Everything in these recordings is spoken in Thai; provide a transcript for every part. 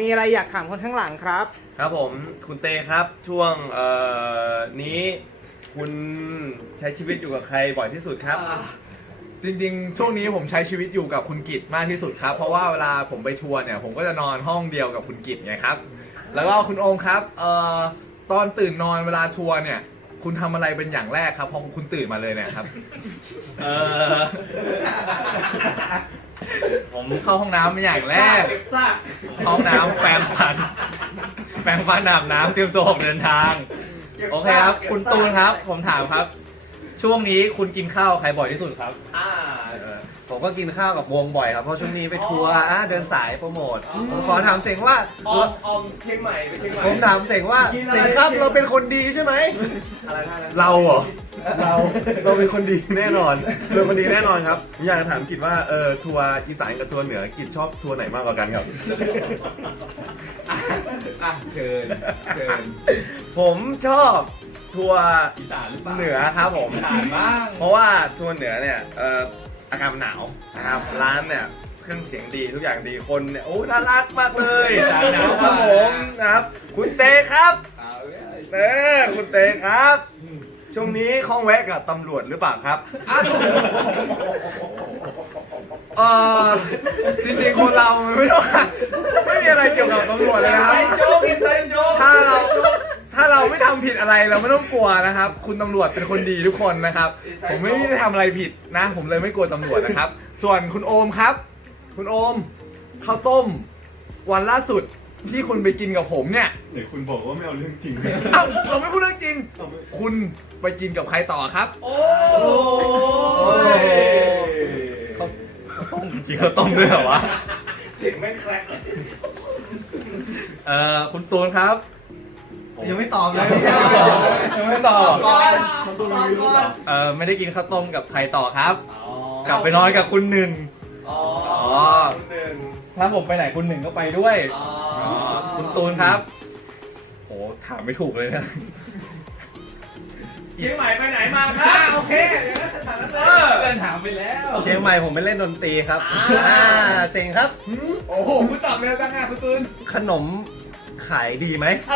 มีอะไรอยากถามคนข้างหลังครับ ครับผมคุณเตครับช่วงเอ่อนี้คุณใช้ชีวิตอยู่กับใครบ่อยที่สุดครับ จริงๆ ช่วงนี้ผมใช้ชีวิตอยู่กับคุณกิตมากที่สุดครับ เพราะว่าเวลาผมไปทัวร์เนี่ย ผมก็จะนอนห้องเดียวกับคุณกิตไงครับ แล้วก็คุณโอมครับเอ่อตอนตื่นนอนเวลาทัวร์เนี่ย คุณทำอะไรเป็นอย่างแรกครับพอคุณตื่นมาเลยเนี่ยครับ เออ ผมเข้าห้องน้ำเป็นอย่างแรกห้องน้ำแปรงฟัน แปรงฟันอาบน้ำเตรียมตัวออกเดินทางโอเคครับคุณตูนครับ ผมถามครับ ช่วงนี้คุณกินข้าวใครบ่อยที่สุดครับ อ่า ผมก็กินข้าวกับวงบ่อยครับ เพราะช่วงนี้ไปทัวร์อะเดินสายโปรโมทผมขอถามเสงว่า ออมออมเชียงใหม่ไปเชียงใหม่ ผมถามเสงว่ากินอะไร เสงครับเราเป็นคนดีใช่ไหม อะไรนะอะไรนะเราเหรอเราเราเป็นคนดีแน่นอนเป็นคนดีแน่นอนครับผมอยากจะถามกิจว่าเออทัวร์อีสานกับทัวร์เหนือกิจชอบทัวร์ไหนมากกว่ากันครับ อะเชิญเชิญผมชอบทัวร์อีสานหรือเปล่าเหนือครับผม อีสานบ้างเพราะว่าทัวร์เหนือเนี่ยเอ่อ อากาศมันหนาวนะครับร้านเนี่ยเครื่องเสียงดีทุกอย่างดีคนเนี่ยโอ้น่ารักมากเลยครับผมนะครับ คุณเตครับเออคุณเตครับ ช่วงนี้ข้องแวะกับตำรวจหรือเปล่าครับเออจริงๆคนเรามันไม่ต้องไม่มีอะไรเกี่ยวกับตำรวจเลยนะครับโจ๊กอินไซด์โจ๊กถ้าเราถ้า เราไม่ทำผิดอะไรเราไม่ต้องกลัวนะครับ คุณตำรวจเป็นคนดีทุกคนนะครับ ผมไม่ได้ทำอะไรผิดนะ ผมเลยไม่กลัวตำรวจนะครับ ส่วนคุณโอมครับ คุณโอมข้าวต้ม วันล่าสุดที่คุณไปกินกับผมเนี่ยไหนคุณบอกว่าไม่เอาเรื่องจริงเอ้าเราไม่พูดเรื่องจริง คุณไปกินกับใครต่อครับ โอ้ยเขาต้มจริงเขาต้มด้วยเหรอวะ เสียงแม่งแครกเอ่อคุณตูนครับ ยังไม่ตอบเลยยังไม่ตอบก่อนเอ่อไม่ได้กินข้าวต้มกับใครต่อครับ กลับไปนอนกับคุณหนึ่งอ๋อหนึ่งถ้าผมไปไหนคุณหนึ่งก็ไปด้วยอ๋อคุณตูนครับโอ้ถามไม่ถูกเลยนะเชียงใหม่ไปไหนมาครับโอเคเออเพื่อนถามไปแล้ว เชียงใหม่ผมไปเล่นดนตรีครับอ่าเสงครับ โอ้โหคุณตอบเร็วจังอะคุณตูนขนม ขายดีไหม เอ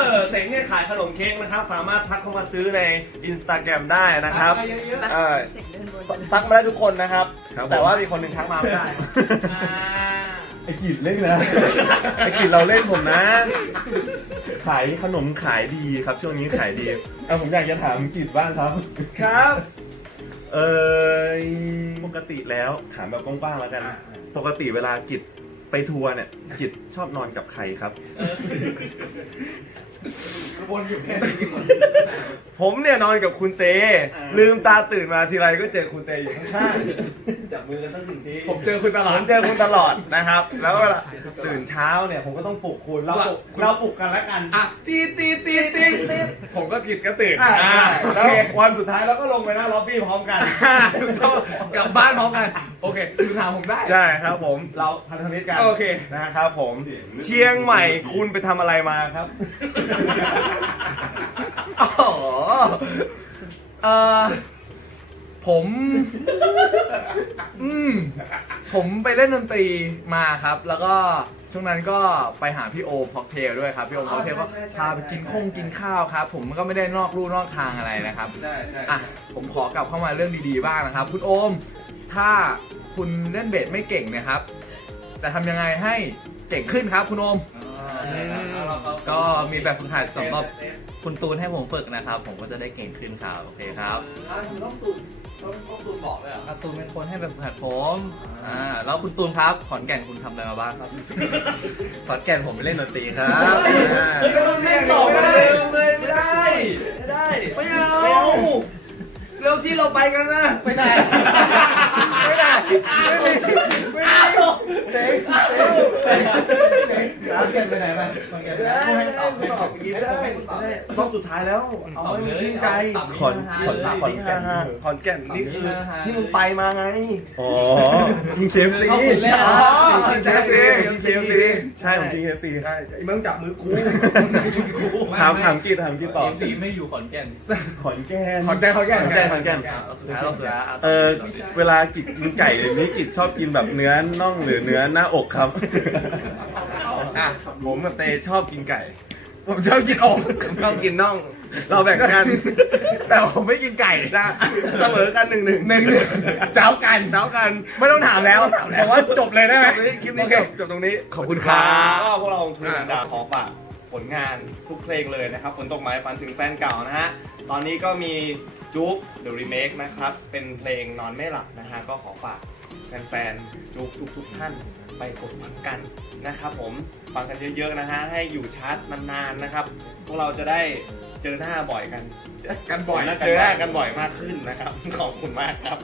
อเสงเนี่ยขายขนมเค้กนะครับ สามารถทักเข้ามาซื้อในอินสตาแกรมได้นะครับเออซักมาได้ทุกคนนะครับ ครับผม แต่ว่ามีคนหนึ่งทักมาไม่ได้ไอ้กิจเล่นนะ ไอ้กิจเราเล่นผมนะ ขายขนมขายดีครับช่วงนี้ขายดีเออผมอยากจะถามกิจบ้างครับ ครับ เออปกติแล้วถามแบบกว้างๆแล้วกัน ปกติเวลากิจ ไปทัวร์เนี่ยกิจชอบนอนกับใครครับผมเนี่ยนอนกับคุณเต ลืมตาตื่นมาทีไรก็เจอคุณเตอยู่ข้างๆจับมือกันตั้งหนึ่งทีผมเจอคุณตลอผดมเจอคุณตลอดนะครับ แล้วเวลาตื่นเช้าเนี่ยผมก็ต้องปลุกคุณเราปลุกเราปลุกกันแล้วกันอะ ตีตีตีตีตีผมก็กิดก็ตื่นอ่าอ่าโอแล้วเควันสุดท้ายเราก็ลงไปหน้าล็อบบี้พร้อมกันอ่าถูกต้องกลับบ้านพร้อมกันโอเคคุณถามผมได้ ใช่ครับผมเราพันธมิตรกันโอเค นะครับผม เชียงใหม่คุณไปทำอะไรมาครับ อ๋อเออผม อืม ผมไปเล่นดนตรีมาครับ แล้วก็ช่วงนั้นก็ไปหาพี่โอพ็อกเทลด้วยครับ พี่โอพ็อกเทลก็ใช่ใช่ใช่ พาไปกินข้งกินข้าวครับ ผมก็ไม่ได้นอกลู่นอกทางอะไรนะครับใช่ใช่อะ ผมขอกลับเข้ามาเรื่องดีๆบ้างนะครับ คุณโอม ถ้าคุณเล่นเบสไม่เก่งนะครับแต่ทำยังไงให้เก่งขึ้นครับคุณโอม ก็มีแบบฝึกหัดสำหรับคุณตูนให้ผมฝึกนะครับ ผมก็จะได้เก่งขึ้นครับโอเคครับต้องตูนต้องตูนบอกเลยเหรอตูนเป็นคนให้แบบฝึกหัดผมอ่าแล้วคุณตูนครับขอนแก่นคุณทำอะไรมาบ้างครับขอนแก่นผมไปเล่นดนตรีครับอ่าไม่ต้องเรียกต่อไม่ได้ไม่ได้ไม่ได้ไม่เอา ไม่เอาเร็วที่เราไปกันนะไม่ได้ไม่ได้ ไม่มีไม่มี เซ็งเซ็งขอนแก่นไปไหนมาขอนแก่นไปไหนได้ได้ตอบอย่างนี้ไม่ได้รอบสุดท้ายแล้ว เอาให้มันชื่นใจขอนขอนขขออนนแก่แก่นนขอนแก่นนี่คือที่มึงไปมาไง อ๋อกินเคฟซีเอาคุณเล่นเหรอกินเคฟซีกินเคฟซีใช่ผมกินเคฟซีใช่ไอ้มึงจับมือกูถามถามกิจถามกิจต่อเอ็มซีไม่อยู่ขอนแก่นขอนแก่นขอนแก่นขอนแก่นขอนแก่นขอนแก่นสุดท้ายเราสุดท้ายเออเวลากิจกินไก่นี่กิจชอบกินแบบเนื้อน่องหรือเนื้อหน้าอกครับ อะผมกับเตชอบกินไก่ ผมชอบกินอกชอบกินน่อง เราแบ่งกันแต่ผมไม่กินไก่นะ เสมอกันหนึ่งหนึ่งหนึ่งหนึ่งเจ้ากัน เจ้ากันไม่ต้องถามแล้วผมว่าจบเลยได้ไหมคลิปนี้จบจบตรงนี้ ขอบคุณครับก็พวกเราทูนดาขอฝากผลงานทุกเพลงเลยนะครับฝนตกไม้ฝันถึงแฟนเก่านะฮะ ตอนนี้ก็มีจุ๊บ The Remake นะครับ เป็นเพลงนอนไม่หลับนะฮะ ก็ขอฝาก แฟนๆทุกทุกทุกท่านไปกดฟังกันนะครับผมฟังกันเยอะๆนะฮะให้อยู่ชาร์จนานๆนะครับ พวกเราจะได้เจอหน้าบ่อยกันกันบ่อยเจอหน้ากันบ่อยมากขึ้นนะครับ ขอบคุณมากครับ